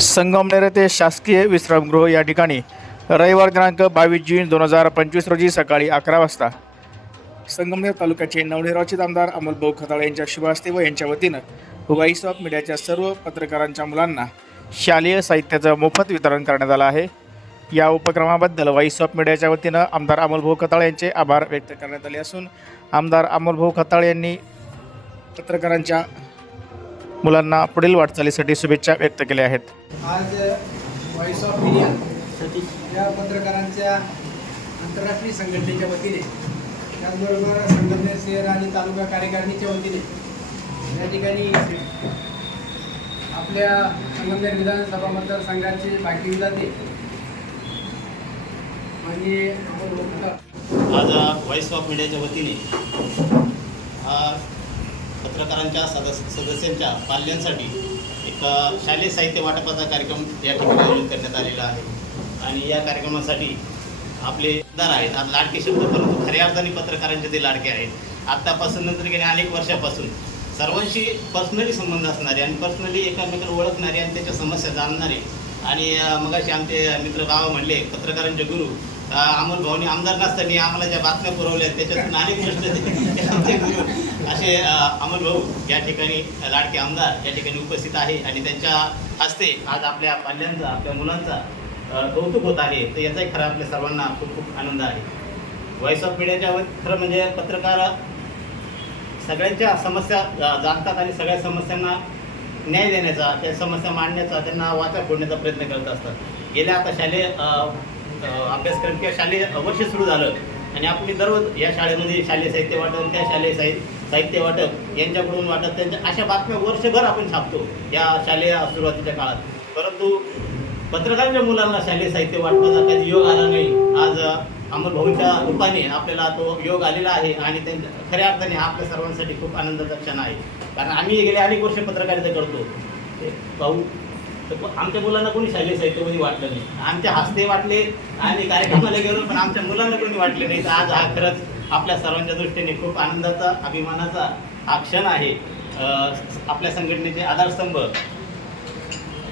संगमनेर येथे शासकीय विश्रामगृह या ठिकाणी रविवार दिनांक बावीस जून दोन हजार पंचवीस रोजी सकाळी अकरा वाजता. संगमनेर तालुक्याचे नवनिर्वाचित आमदार अमोलभाऊ खताळे यांच्या शुभहस्ते व यांच्या वतीनं व्हॉइस ऑफ मीडियाच्या सर्व पत्रकारांच्या मुलांना शालेय साहित्याचं मोफत वितरण करण्यात आलं आहे. या उपक्रमाबद्दल व्हॉइस ऑफ मीडियाच्या वतीनं आमदार अमोलभाऊ खताळे यांचे आभार व्यक्त करण्यात आले असून आमदार अमोलभाऊ खताळे यांनी पत्रकारांच्या मुलांना पुढील वाटचालीसाठी शुभेच्छा व्यक्त केल्या आहेत. आज व्हॉइस ऑफ मीडिया या पत्रकारांच्या आंतरराष्ट्रीय संघटनेच्या वतीने त्याचबरोबर संगमनेर शहर आणि तालुका कार्यकारिणीच्या वतीने या ठिकाणी आपल्या संगमनेर विधानसभा मतदारसंघाचे बाकी अमोल भोकटा आज व्हॉइस ऑफ मीडियाच्या वतीने पत्रकारांच्या सदस्य सदस्यांच्या पाल्यांसाठी एक शालेय साहित्य वाटपाचा कार्यक्रम या ठिकाणी आयोजित करण्यात आलेला आहे. आणि या कार्यक्रमासाठी आपले दार आहेत. आज लाडके शब्द परंतु खऱ्या अर्थाने पत्रकारांचे ते लाडके आहेत. आत्तापासून नंतर गेल्या अनेक वर्षापासून सर्वांशी पर्सनली संबंध असणारे आणि पर्सनली एकमेकांना ओळखणारे आणि त्याच्या समस्या जाणणारे आणि मग असे आमचे मित्र बाबा म्हणले पत्रकारांचे गुरु अमोल भाऊनी आमदार नसताना आम्हाला ज्या बातम्या पुरवल्या त्याच्यातून अनेक प्रश्न आमचे गुरु. असे अमोल भाऊ या ठिकाणी लाडके आमदार या ठिकाणी उपस्थित आहे आणि त्यांच्या हस्ते आज आपल्या पाल्यांचा आपल्या मुलांचा कौतुक होत आहे. तर याचाही खरा आपल्या सर्वांना खूप खूप आनंद आहे. व्हॉइस ऑफ मीडियाच्या व- खरं म्हणजे पत्रकार सगळ्यांच्या समस्या जाणतात आणि सगळ्या समस्यांना न्याय देण्याचा त्या समस्या मांडण्याचा त्यांना वाचा फोडण्याचा प्रयत्न करत असतात. गेल्या आता शालेय अभ्यासक्रम किंवा शालेय वर्ष सुरू झालं आणि आपण दररोज या शाळेमध्ये शालेय साहित्य वाटप त्या शालेय साहित्य साहित्य वाटप यांच्याकडून वाटप त्यांच्या अशा बातम्या वर्षभर आपण छापतो या शालेय सुरुवातीच्या काळात. परंतु पत्रकारांच्या मुलांना शालेय साहित्य वाटपाचा काही योग आला नाही. आज अ, अमोल रूपाने आपल्याला तो योग आलेला आहे आणि त्यांच्या खऱ्या अर्थाने आपल्या सर्वांसाठी खूप आनंदाचा क्षण आहे. कारण आम्ही गेले अनेक वर्ष पत्रकारिता करतो. ते पाहू तर आमच्या मुलांना कोणी शालेय साहित्यामध्ये वाटलं नाही. आमच्या हस्ते वाटले आणि कार्यक्रमाला गेलो पण आमच्या मुलांना कोणी वाटले नाही. तर आज हा खरंच आपल्या सर्वांच्या दृष्टीने खूप आनंदाचा अभिमानाचा हा क्षण आहे. आपल्या संघटनेचे आधारस्तंभ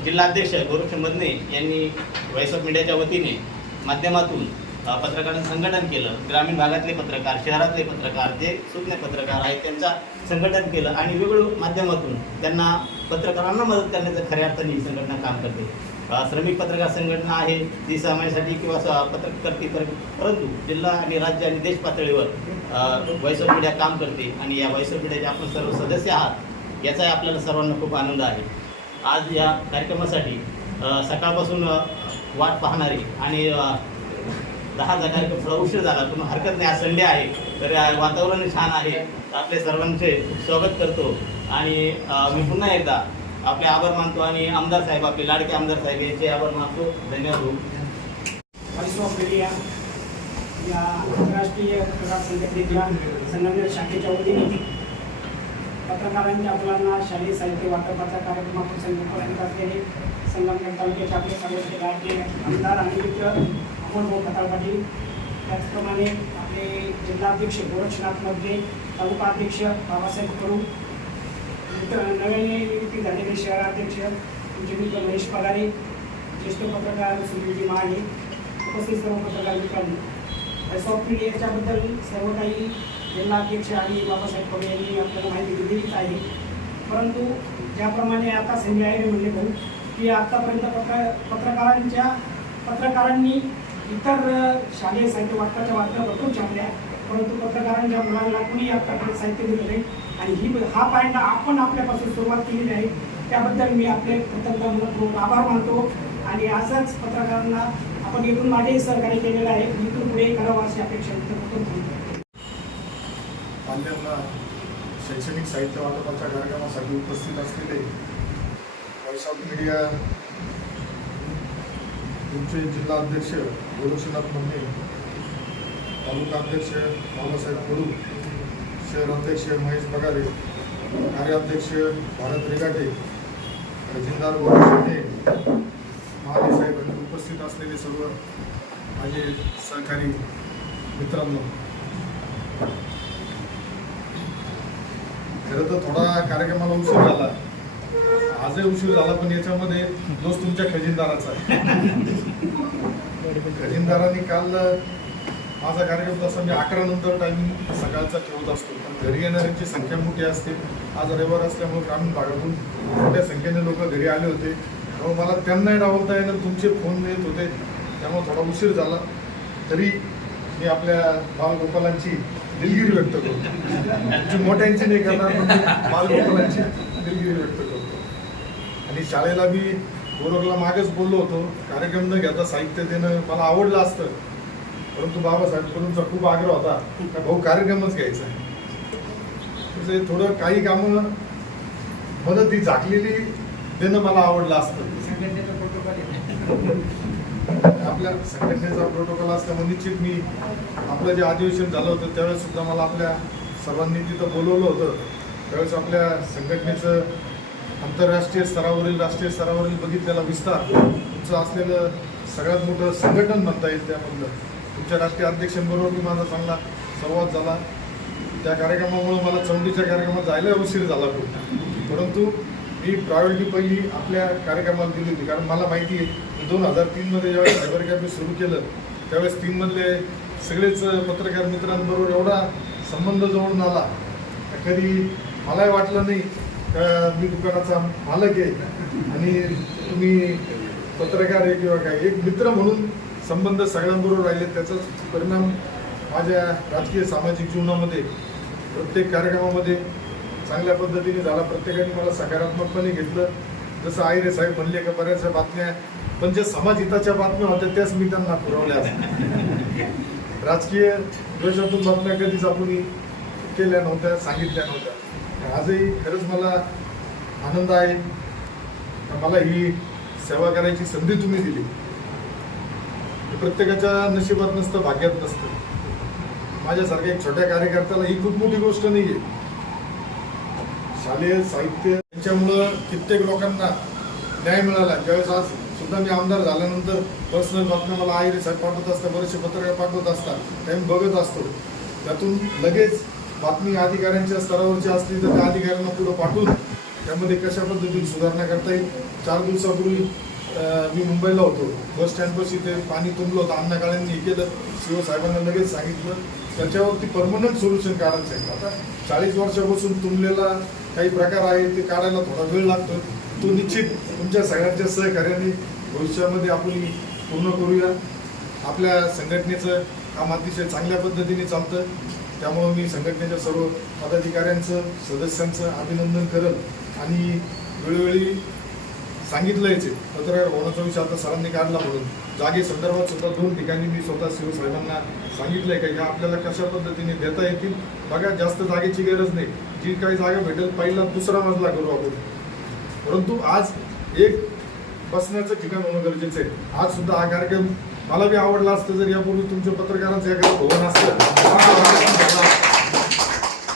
जिल्हाध्यक्ष गोरक्ष मदने यांनी व्हॉइस ऑफ मीडियाच्या वतीने माध्यमातून अ, पत्रकारांचं संघटन केलं. ग्रामीण भागातले पत्रकार शहरातले पत्रकार जे सुज्ञ पत्रकार आहेत त्यांचा संघटन केलं आणि वेगवेगळ्या माध्यमातून त्यांना पत्रकारांना मदत करण्याचं खऱ्या अर्थाने ही संघटना काम करते. श्रमिक पत्रकार संघटना आहे जी समाजासाठी किंवा स- करते परंतु जिल्हा आणि राज्य आणि देश पातळीवर व्हॉइस ऑफ मीडिया काम करते आणि या व्हॉइस ऑफ मीडियाचे आपण सर्व सदस्य आहात याचाही आपल्याला सर्वांना खूप आनंद आहे. आज या कार्यक्रमासाठी सकाळपासून वाट पाहणारी आणि दहा हजार थोडा उशीर झाला. पण हरकत नाही. आज संडे आहे. तर वातावरण छान आहे. आपले सर्वांचे स्वागत करतो. आणि मी पुन्हा एकदा आपले आभार मानतो आणि आमदार साहेब आपले लाडके आमदार साहेब यांचे आभार मानतो. धन्यवाद भाऊ. व्हॉइस या आंतरराष्ट्रीय पत्रकार संघटनेच्या संगमनेर शाखेच्या वतीने पत्रकारांच्या मुलांना शालेय साहित्य वाटपाचा कार्यक्रम आपण संघटित असलेले संगमनेर तालुक्याचे आपले सर्वोच्च राज्य आमदार आणि मित्र अमोलभाऊ खताळ पाटील त्याचप्रमाणे आपले जिल्हाध्यक्ष गोरक्षनाथमध्ये तालुकाध्यक्ष बाबासाहेब कडू नव्याने नियुक्ती झालेले शहराध्यक्ष तुमचे मित्र महेश पगारे ज्येष्ठ पत्रकार सुनीलजी महाले उपस्थित सर्व पत्रकार मित्रांनो. सॉफ्ट मीडियाच्याबद्दल सर्व काही जिल्हाध्यक्ष आणि बाबासाहेब पवार यांनी आपल्याला माहिती दिलेलीच आहे. परंतु ज्याप्रमाणे आता सेमी आयरे म्हणले भाऊ की आत्तापर्यंत पत्र पत्रकारांच्या पत्रकारांनी इतर शालेय साहित्य वाटपाच्या बातम्या भरपूर छापल्या परंतु पत्रकारांच्या मुलांना कुणी या प्रकारे साहित्य दिलं नाही आणि ही हा पायंडा आपण आपल्यापासून सुरुवात केलेली आहे त्याबद्दल मी आपले खूप आभार मानतो. आणि असंच पत्रकारांना आपण इथून माझेही सहकार्य केलेलं आहे इथून पुढे करावं अशी अपेक्षा व्यक्त करतो. शैक्षणिक साहित्य वाटपाच्या कार्यक्रमासाठी उपस्थित असलेले व्हॉइस ऑफ मीडिया तुमचे जिल्हा अध्यक्ष गोरक्षनाथ मंडे तालुका अध्यक्ष बाबासाहेब कडू शहर अध्यक्ष महेश बगारे कार्याध्यक्ष भारत रेगाटे जिल्हा गोरक्षणे महादेव उपस्थित असलेले सर्व माझे सहकारी मित्रांनो. खरं तर थोडा कार्यक्रमाला उशीर झाला. आजही उशीर झाला पण याच्यामध्ये दोष तुमच्या खजिनदाराचा आहे. खजिनदारांनी काल माझा कार्यक्रम तसा मी अकरा नंतर टायमिंग सकाळचा ठेवत असतो. पण घरी येणाऱ्यांची संख्या मोठी असते. आज रविवार असल्यामुळे ग्रामीण भागातून मोठ्या संख्येने लोक घरी आले होते. त्यामुळे मला त्यांनाही डावलता येणार तुमचे फोन येत होते. त्यामुळे थोडा उशीर झाला. तरी मी आपल्या बालगोपालांची दिलगिरी व्यक्त करतो. तुमची मोठ्यांची नाही करणार बालगोपालांची दिलगिरी व्यक्त करतो आणि शाळेला मी गोरखला मागेच बोललो होतो. कार्यक्रम न घेता साहित्य देणं मला आवडलं असतं. परंतु बाबासाहेब कडूनचा खूप आग्रह होता. का भाऊ कार्यक्रमच घ्यायचा आहे. तसे थोडं काही कामं मदत ही झाकलेली देणं मला आवडलं असतं. आपल्या संघटनेचा प्रोटोकॉल असल्यामुळे निश्चित मी आपलं जे अधिवेशन झालं होतं त्यावेळेस सुद्धा मला आपल्या सर्वांनी तिथं बोलवलं होतं. त्यावेळेस आपल्या संघटनेचं आंतरराष्ट्रीय स्तरावरील राष्ट्रीय स्तरावरील बघितलेला विस्तार तुमचं असलेलं सगळ्यात मोठं संघटन म्हणता येईल त्यामधलं. तुमच्या राष्ट्रीय अध्यक्षांबरोबर मी माझा चांगला संवाद झाला. त्या कार्यक्रमामुळे मला चौंडीच्या कार्यक्रमात जायला उशीर झाला खूप. परंतु मी प्रायोरिटी पहिली आपल्या कार्यक्रमाला दिली होती. कारण मला माहिती आहे दोन हजार तीनमध्ये ज्यावेळेस सायबर कॅफे सुरू केलं त्यावेळेस तीनमधले सगळेच पत्रकार मित्रांबरोबर एवढा संबंध जोडून आला. कधी मलाही वाटलं नाही का मी दुकानाचा मालक आहे. आणि तुम्ही पत्रकार आहे किंवा काय एक मित्र म्हणून संबंध सगळ्यांबरोबर राहिले त्याचाच परिणाम माझ्या राजकीय सामाजिक जीवनामध्ये प्रत्येक कार्यक्रमामध्ये चांगल्या पद्धतीने झाला. प्रत्येकाने मला सकारात्मकपणे घेतलं. जसं आयरे साहेब म्हणले का बऱ्याचशा बातम्या पण ज्या समाजहिताच्या बातम्या होत्या त्याच मी त्यांना पुरवल्या. राजकीय द्वेषातून बातम्या कधीच आपण केल्या नव्हत्या सांगितल्या नव्हत्या. आजही खरंच मला आनंद आहे. मला ही सेवा करायची संधी तुम्ही दिली. प्रत्येकाच्या नशिबात नसतं भाग्यात नसतं. माझ्यासारख्या एक छोट्या कार्यकर्त्याला ही खूप मोठी गोष्ट नाही आहे शालेय साहित्य यांच्यामुळं कित्येक लोकांना न्याय मिळाला. ज्यावेळेस आज सुद्धा मी आमदार झाल्यानंतर पर्सनल बातम्या मला आयरे साहेब पाठवत असतात बरेचसे पत्रकार पाठवत असतात त्या बघत असतो. त्यातून लगेच बातमी अधिकाऱ्यांच्या स्तरावरची असली तर त्या अधिकाऱ्यांना पुढं पाठवून त्यामध्ये कशा पद्धतीने सुधारणा करता येईल? चार दिवसापूर्वी मी मुंबईला होतो. बस स्टँडपाशी ते पाणी तुंबलं होतं. अण्णा काळ्यांनी हे केलं. शिवसाहेबांना लगेच सांगितलं. त्याच्यावरती परमनंट सोल्युशन काढायचं आहे. आता चाळीस वर्षापासून तुंबलेला काही प्रकार आहे ते काढायला थोडा वेळ लागतो. तो निश्चित तुमच्या सगळ्यांच्या सहकार्याने भविष्यामध्ये आपण पूर्ण करूया. आपल्या संघटनेचं काम अतिशय चांगल्या पद्धतीने चालतं. त्यामुळं मी संघटनेच्या सर्व पदाधिकाऱ्यांचं सदस्यांचं अभिनंदन करत आणि वेळोवेळी सांगितलंयच आहे. पत्रकार होण्याचा विषय आता सरांनी काढला म्हणून. जागे संदर्भात सुद्धा दोन ठिकाणी मी स्वतः शिवसाहेबांना सांगितलं सांगितलंय का ह्या आपल्याला कशा पद्धतीने देता येतील? बघा जास्त जागेची गरज नाही. जी काही जागा भेटेल पहिला दुसरा मजला करू आपण. परंतु आज एक बसण्याचं ठिकाण होणं गरजेचं आहे. आज सुद्धा हा कार्यक्रम मला बी आवडला असतं जर यापूर्वी तुमच्या पत्रकारांचं एखादं भवन असतं.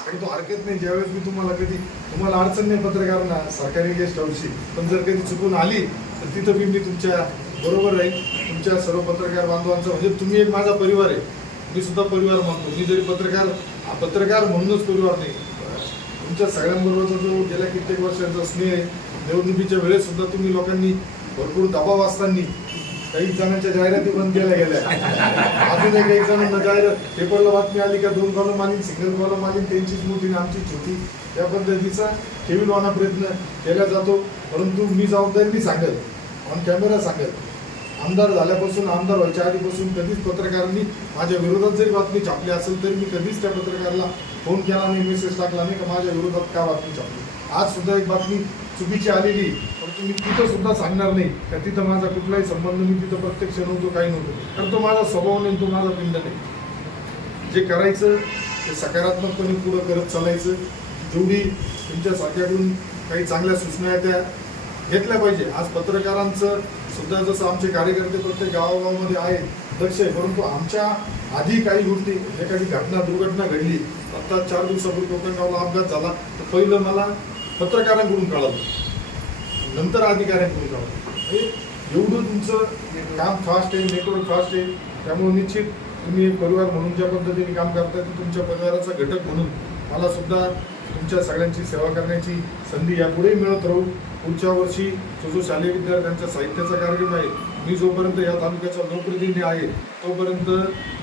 परंतु हरकत नाही ज्यावेळेस मी तुम्हाला कधी तुम्हाला अडचण नाही पत्रकारांना सरकारी गेस्ट हाऊसची पण जर कधी चुकून आली तर तिथं बी मी तुमच्या बरोबर राहील तुमच्या सर्व पत्रकार बांधवांचं म्हणजे तुम्ही एक माझा परिवार आहे. मी सुद्धा परिवार मानतो. मी जरी पत्रकार हा पत्रकार म्हणूनच परिवार नाही. तुमच्या सगळ्यांबरोबरचा जो गेल्या कित्येक वर्षांचा स्नेह आहे निवडणुकीच्या वेळेस सुद्धा तुम्ही लोकांनी भरपूर दबाव असताना काही जणांच्या जाहिराती बंद केल्या गेल्या. अजून एक एक जणांना जाहिरात पेपरला बातमी आली का दोन कॉलम आली सिंगल कॉलम आली त्यांचीच मोठी आमची छोटी. त्या पद्धतीचा ठेवी ठेवीलवाना प्रयत्न केला जातो. परंतु मी जबाबदारीने सांगेल ऑन कॅमेरा सांगेल. आमदार झाल्यापासून आमदार व्हायच्या आधीपासून कधीच पत्रकारांनी माझ्या विरोधात जरी बातमी छापली असेल तरी मी कधीच त्या पत्रकाराला फोन केला मी मेसेज टाकला नाही का माझ्या विरोधात का बातमी छापली? आज सुद्धा एक बातमी चुकीची आलेली परंतु मी तिथं सुद्धा सांगणार नाही. का तिथं माझा कुठलाही संबंध मी तिथं प्रत्यक्ष नव्हतो काही नव्हतो. कारण तो माझा स्वभाव नाही तो माझा पिंड नाही. जे करायचं ते सकारात्मकपणे पुढं करत चालायचं. जेवढी तुमच्या सारख्याकडून काही चांगल्या सूचना आहेत त्या घेतल्या पाहिजे. आज पत्रकारांचं सुद्धा जसं आमचे कार्यकर्ते प्रत्येक गावागावामध्ये आहेत लक्ष आहे परंतु आमच्या आधी काही गोष्टी एखादी घटना दुर्घटना घडली आता चार दिवसापूर्वी कोकणगावला अपघात झाला तर पहिलं मला पत्रकारांकडून कळालं. नंतर अधिकाऱ्यांकडून कळालं. हे एवढं तुमचं काम फास्ट आहे नेटवर्क फास्ट आहे त्यामुळे निश्चित तुम्ही एक परिवार म्हणून ज्या पद्धतीने काम करताय ते तुमच्या परिवाराचा घटक म्हणून मला सुद्धा तुमच्या सगळ्यांची सेवा करण्याची संधी यापुढेही मिळत राहू. पुढच्या वर्षी जो जो शालेय विद्यार्थ्यांच्या साहित्याचा कार्यक्रम आहे मी जोपर्यंत या तालुक्याचा लोकप्रतिनिधी आहे तोपर्यंत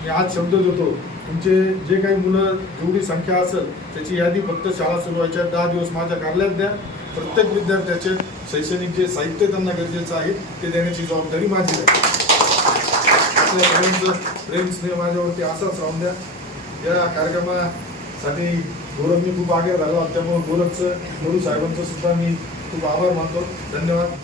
मी आज शब्द देतो. तुमचे जे काही मुलं जेवढी संख्या असेल त्याची यादी फक्त शाळा सुरू व्हायच्या दहा दिवस माझ्या कार्यालयात द्या. प्रत्येक विद्यार्थ्याचे शैक्षणिक जे साहित्य त्यांना गरजेचं आहे ते देण्याची जबाबदारी माझी आहे. प्रेम स्नेह माझ्यावरती असाच राहून द्या. या कार्यक्रमासाठी गोरखनी खूप आगे झाला त्यामुळे गोरखचं गोरू साहेबांचं सुद्धा मी खूप आभार मानतो. धन्यवाद.